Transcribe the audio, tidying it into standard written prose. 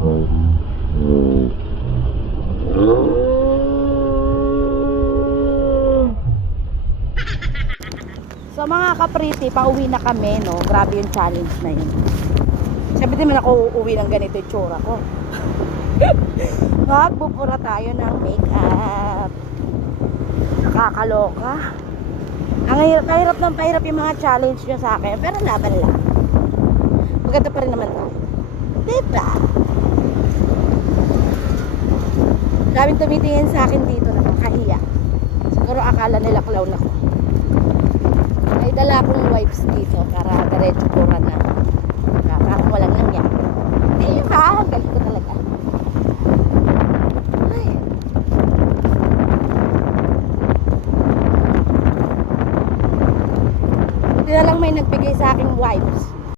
So mga kapriti, pauwi na kami, no? Grabe yung challenge na yun. Sabi din man ako uuwi ng ganito yung tsura ko. Magbubura tayo ng makeup. Nakakaloka. Ang hirap ng pahirap yung mga challenge nyo sa akin. Pero laban lang. Maganda pa rin naman tayo. Diba? Daming tumitingin sa akin dito na makahiya. Siguro akala nila clown ako. May dala akong wipes dito para diretso pura na. Parang walang nangyari. Diba? Galit ko talaga. Ay. Hindi na lang may nagbigay sa aking wipes.